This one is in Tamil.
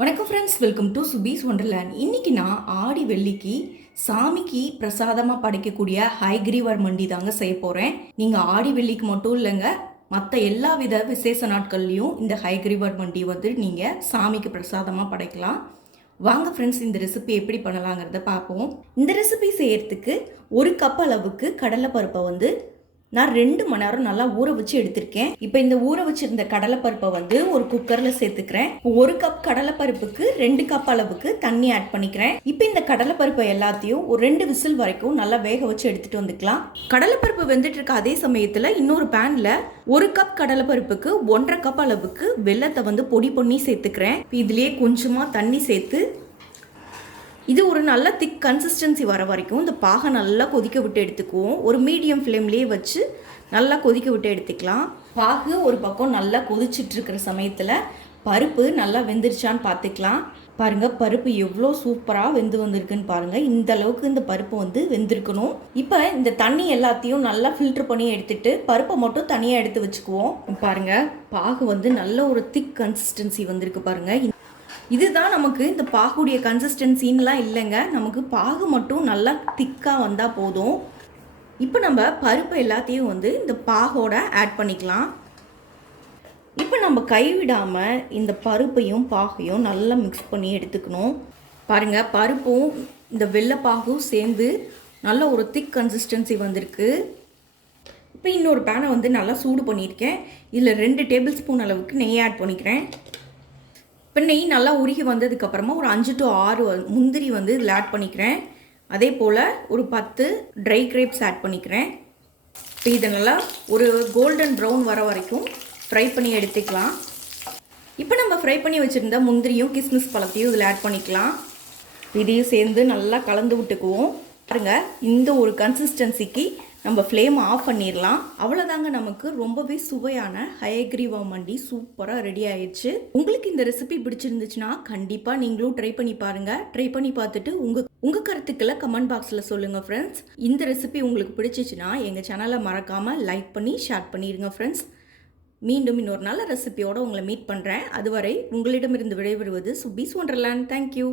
வணக்கம் ஃப்ரெண்ட்ஸ், வெல்கம் டு சுபீஸ் ஒண்டர்லேண்ட். இன்றைக்கி நான் ஆடி வெள்ளிக்கு சாமிக்கு பிரசாதமாக படைக்கக்கூடிய ஹைகிரீவர் மண்டி தாங்க செய்ய போகிறேன். நீங்கள் ஆடி வெள்ளிக்கு மட்டும் இல்லைங்க, மற்ற எல்லா வித விசேஷ நாட்கள்லையும் இந்த ஹைகிரீவர் மண்டி நீங்கள் சாமிக்கு பிரசாதமாக படைக்கலாம். வாங்க ஃப்ரெண்ட்ஸ், இந்த ரெசிபி எப்படி பண்ணலாங்கிறத பார்ப்போம். இந்த ரெசிபி செய்யறதுக்கு 1 கப் அளவுக்கு கடலைப்பருப்பை நான் 2 மணி நேரம் நல்லா ஊற வச்சு எடுத்திருக்கேன். இப்போ இந்த ஊற வச்சிருந்த கடலைப்பருப்பை ஒரு குக்கரில் சேர்த்துக்கிறேன். 1 கப் கடலைப்பருப்புக்கு 2 கப் அளவுக்கு தண்ணி ஆட் பண்ணிக்கிறேன். இப்போ இந்த கடலைப்பருப்பை எல்லாத்தையும் ஒரு 2 விசில் வரைக்கும் நல்லா வேக வச்சு எடுத்துட்டு வந்துக்கலாம். கடலைப்பருப்பு வெந்துட்டு இருக்க அதே சமயத்தில் இன்னொரு பேனில் 1 கப் கடலைப்பருப்புக்கு 1.5 கப் அளவுக்கு வெல்லத்தை பொடி பண்ணி சேர்த்துக்கிறேன். இதுலேயே கொஞ்சமாக தண்ணி சேர்த்து இது ஒரு நல்ல திக் கன்சிஸ்டன்சி வர வரைக்கும் இந்த பாகை நல்லா கொதிக்க விட்டு எடுத்துக்குவோம். ஒரு மீடியம் ஃப்ளேம்லேயே வச்சு நல்லா கொதிக்க விட்டு எடுத்துக்கலாம். பாகு ஒரு பக்கம் நல்லா கொதிச்சுட்டு இருக்கிற சமயத்தில் பருப்பு நல்லா வெந்துருச்சான்னு பார்த்துக்கலாம். பாருங்கள், பருப்பு எவ்வளோ சூப்பராக வெந்து வந்திருக்குன்னு பாருங்கள். இந்த அளவுக்கு இந்த பருப்பு வெந்திருக்கணும். இப்போ இந்த தண்ணி எல்லாத்தையும் நல்லா ஃபில்ட்ரு பண்ணி எடுத்துட்டு பருப்பை மட்டும் தனியாக எடுத்து வச்சுக்குவோம். பாருங்கள், பாகு நல்ல ஒரு திக் கன்சிஸ்டன்சி வந்திருக்கு பாருங்கள். இதுதான் நமக்கு இந்த பாகுடைய கன்சிஸ்டன்சின்லாம் இல்லைங்க, நமக்கு பாகு மட்டும் நல்லா திக்காக வந்தால் போதும். இப்போ நம்ம பருப்பு எல்லாத்தையும் இந்த பாகோட ஆட் பண்ணிக்கலாம். இப்போ நம்ம கைவிடாமல் இந்த பருப்பையும் பாகையும் நல்லா மிக்ஸ் பண்ணி எடுத்துக்கணும். பாருங்கள், பருப்பும் இந்த வெள்ளைப்பாகும் சேர்ந்து நல்ல ஒரு திக் கன்சிஸ்டன்சி வந்திருக்கு. இப்போ இன்னொரு பேனை நல்லா சூடு பண்ணியிருக்கேன். இதில் 2 டேபிள் ஸ்பூன் அளவுக்கு நெய் ஆட் பண்ணிக்கிறேன். இப்போ நெய் நல்லா உருகி வந்ததுக்கப்புறமா ஒரு 5 to 6 முந்திரி இதில் ஆட் பண்ணிக்கிறேன். அதே போல் ஒரு 10 ட்ரை கிரேப்ஸ் ஆட் பண்ணிக்கிறேன். இப்போ இதை நல்லா ஒரு கோல்டன் ப்ரௌன் வர வரைக்கும் ஃப்ரை பண்ணி எடுத்துக்கலாம். இப்போ நம்ம ஃப்ரை பண்ணி வச்சுருந்த முந்திரியும் கிஸ்மிஸ் பழத்தையும் இதில் ஆட் பண்ணிக்கலாம். இதையும் சேர்ந்து நல்லா கலந்து விட்டுக்குவோம். பாருங்க, இந்த ஒரு கன்சிஸ்டன்சிக்கு நம்ம ஃப்ளேம் ஆஃப் பண்ணிடலாம். அவ்வளோதாங்க, நமக்கு ரொம்பவே சுவையான ஹயக்ரீவா மண்டி சூப்பராக ரெடி ஆயிடுச்சு. உங்களுக்கு இந்த ரெசிபி பிடிச்சிருந்துச்சுன்னா கண்டிப்பாக நீங்களும் ட்ரை பண்ணி பாருங்கள். ட்ரை பண்ணி பார்த்துட்டு உங்கள் கருத்துக்களை கமெண்ட் பாக்ஸில் சொல்லுங்கள் ஃப்ரெண்ட்ஸ். இந்த ரெசிபி உங்களுக்கு பிடிச்சிச்சுன்னா எங்கள் சேனலை மறக்காமல் லைக் பண்ணி ஷேர் பண்ணிடுங்க ஃப்ரெண்ட்ஸ். மீண்டும் இன்னொரு நல்ல ரெசிபியோடு உங்களை மீட் பண்ணுறேன். அதுவரை உங்களிடமிருந்து விடைபெறுவது சுபீஸ் ஒண்டர்லேண்ட். தேங்க்யூ.